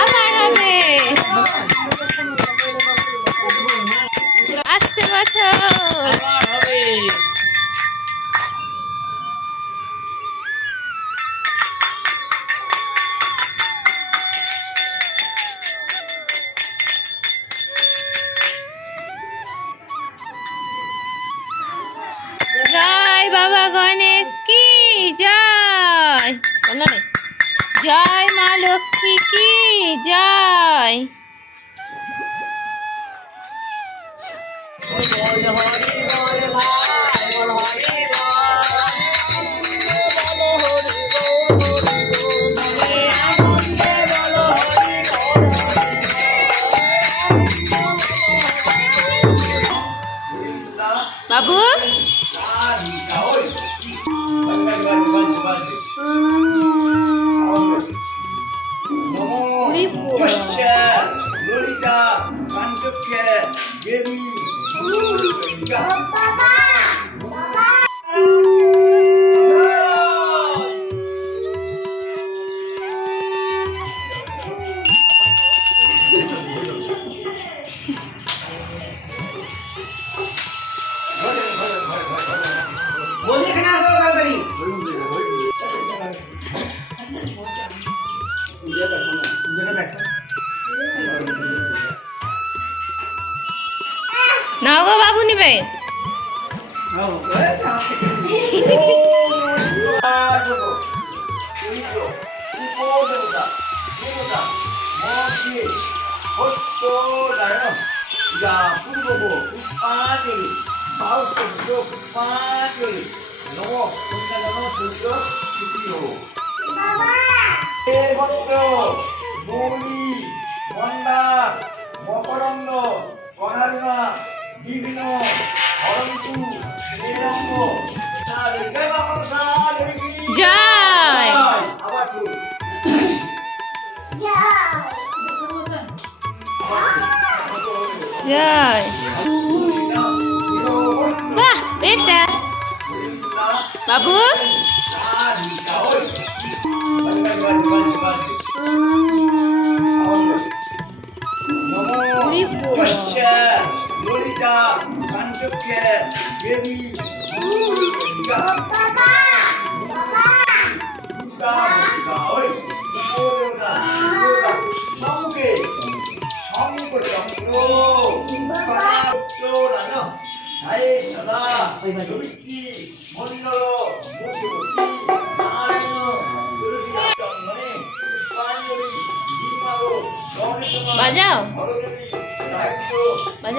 আবার হবে। আসছে জয় বাবা গণেশ কি জয়। বলো জয় মা লক্ষ্মী কি? জয়। বল বলি গো বাবু নিবে মকরন্দ কনারুণা বিভিন্ন অরন্তু নিরঙ্গ সারে গেবা সারে জয় আবার তুই জয় বাহ বেটা বাবু 이렇게 예비 누가 누가 누가 어이 누가 누가 한국에 한국을 정으로 바라보라며 나의 전화 여기 멀리로 맞아. 맞아.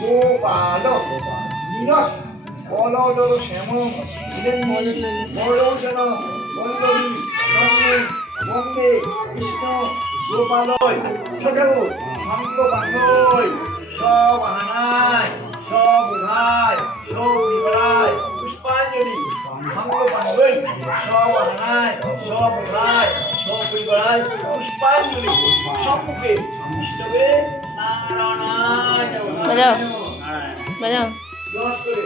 গোপাল নীরস বলদর শ্যাম বলোচন বল্লভী নন্দে বন্দে কৃষ্ণ গোপালয় ছোট শঙ্খ বান্ধয় সব আনায় সব উধায় সব বিবরায় পুষ্পাঞ্জলি শঙ্খ বান্ধয় সব আনায় সব উধায় সব বিবরায় পুষ্পাঞ্জলি সম্মুখে বিষ্ণবে বাজাও। নারায়ণ বাজাও জয় করে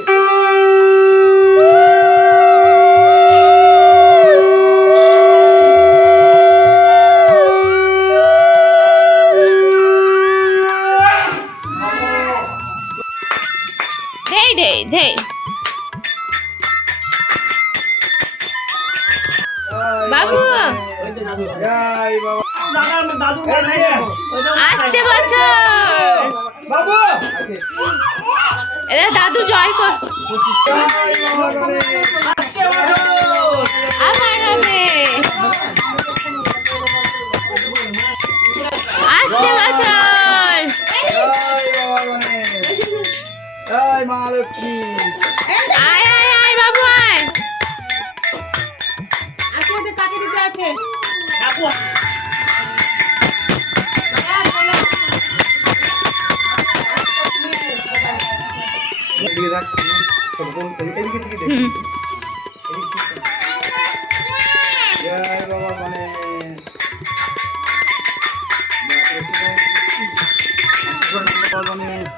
ধেই ধেই ধেই বাবু আসছে বছর। বাবু! এরা দাদু জয় কর। আমার হবে এদিকে রাখ এদিকে এদিকে দেখ। জয় বাবা গণেশ। বাবা গণেশ।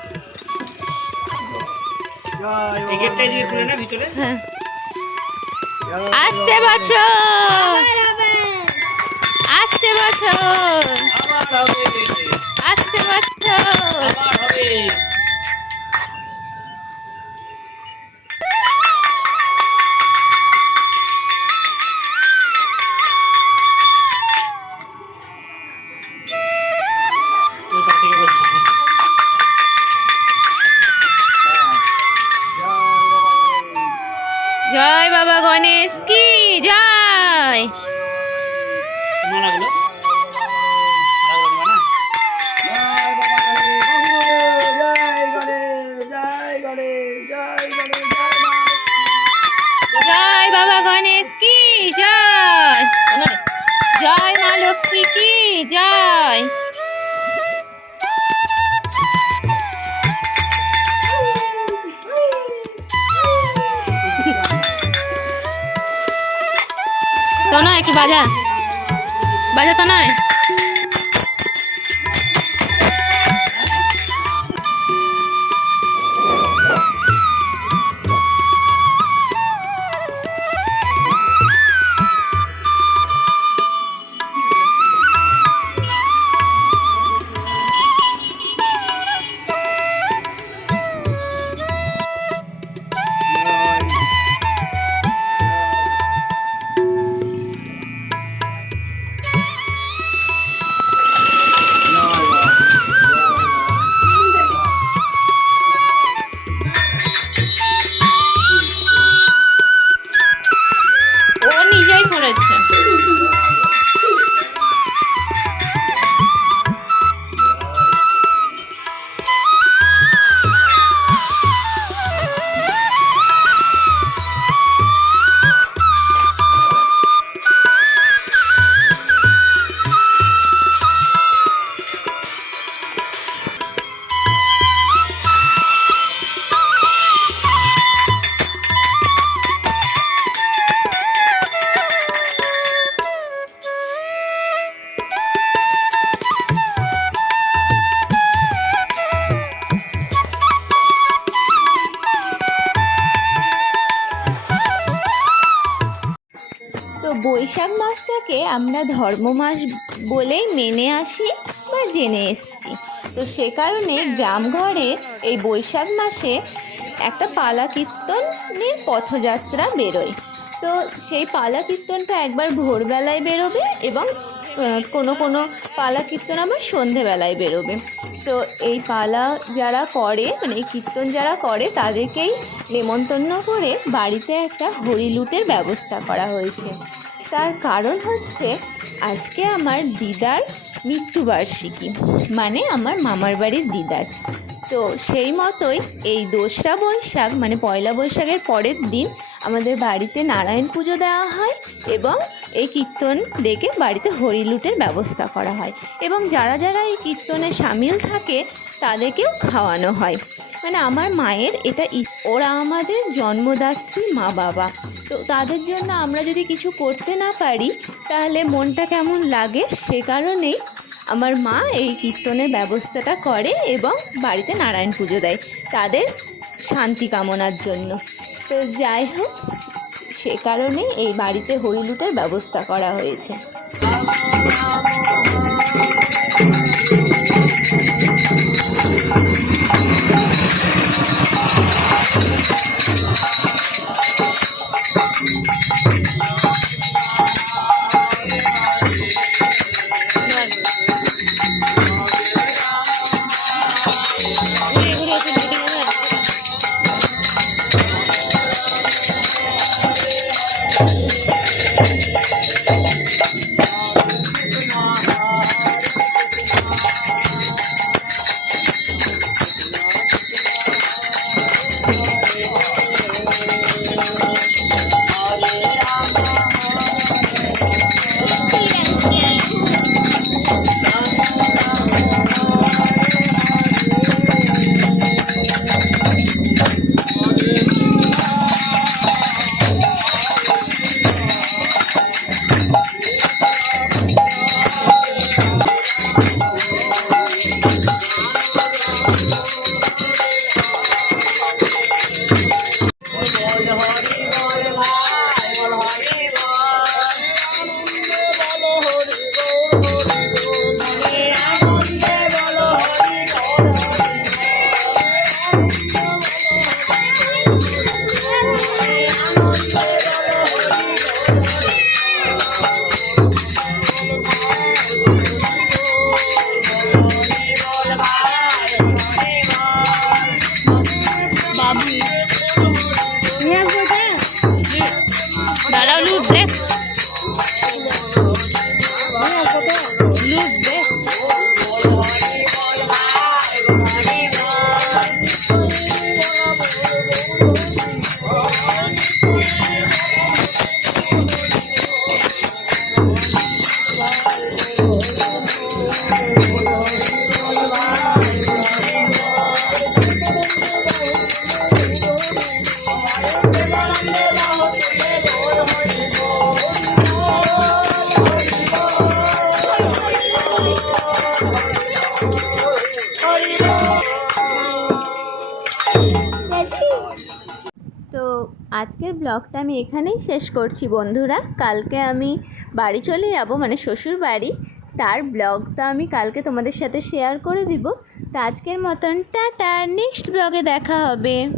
জয় বাবা গণেশ কি জয়? বাজা। বাজা তো নয়। মাসটাকে আমরা ধর্ম মাস বলেই মেনে আসি বা জেনে এসছি। তো সে কারণে গ্রাম ঘরে এই বৈশাখ মাসে একটা পালা কীর্তনের পথযাত্রা বেরোয়। তো সেই পালা কীর্তনটা একবার ভোরবেলায় বেরোবে এবং কোনো কোনো পালা কীর্তন আবার সন্ধেবেলায় বেরোবে। তো এই পালা যারা করে মানে এই কীর্তন যারা করে, তাদেরকেই নেমন্তন্ন করে বাড়িতে একটা হরিলুটের ব্যবস্থা করা হয়েছে। তার কারণ হচ্ছে আজকে আমার দিদার মৃত্যুবার্ষিকী মানে আমার মামার বাড়ির দিদার। তো সেই মতোই এই দোসরা বৈশাখ মানে পয়লা বৈশাখের পরের দিন আমাদের বাড়িতে নারায়ণ পুজো দেওয়া হয় এবং এই কীর্তন ডেকে বাড়িতে হরিলুটের ব্যবস্থা করা হয় এবং যারা যারা এই কীর্তনে সামিল থাকে তাদেরকেও খাওয়ানো হয়। মানে আমার মায়ের এটা ওরা আমাদের জন্মদাত্রী মা বাবা তো তাদের জন্য আমরা যদি কিছু করতে না পারি, তাহলে মনটা কেমন লাগে সে কারণেই আমার মা এই কীর্তনের ব্যবস্থাটা করে এবং বাড়িতে নারায়ণ পুজো দেয় তাদের শান্তি কামনার জন্য। তো যাই হোক, সে কারণে এই বাড়িতে হরিলুটের ব্যবস্থা করা হয়েছে। আজকের ব্লগটা আমি এখানেই শেষ করছি, বন্ধুরা। কালকে আমি বাড়ি চলে যাব মানে শ্বশুর বাড়ি। তার ব্লগটা আমি কালকে তোমাদের সাথে শেয়ার করে দিব। তো আজকের মতন, টাটা। নেক্সট ব্লগে দেখা হবে।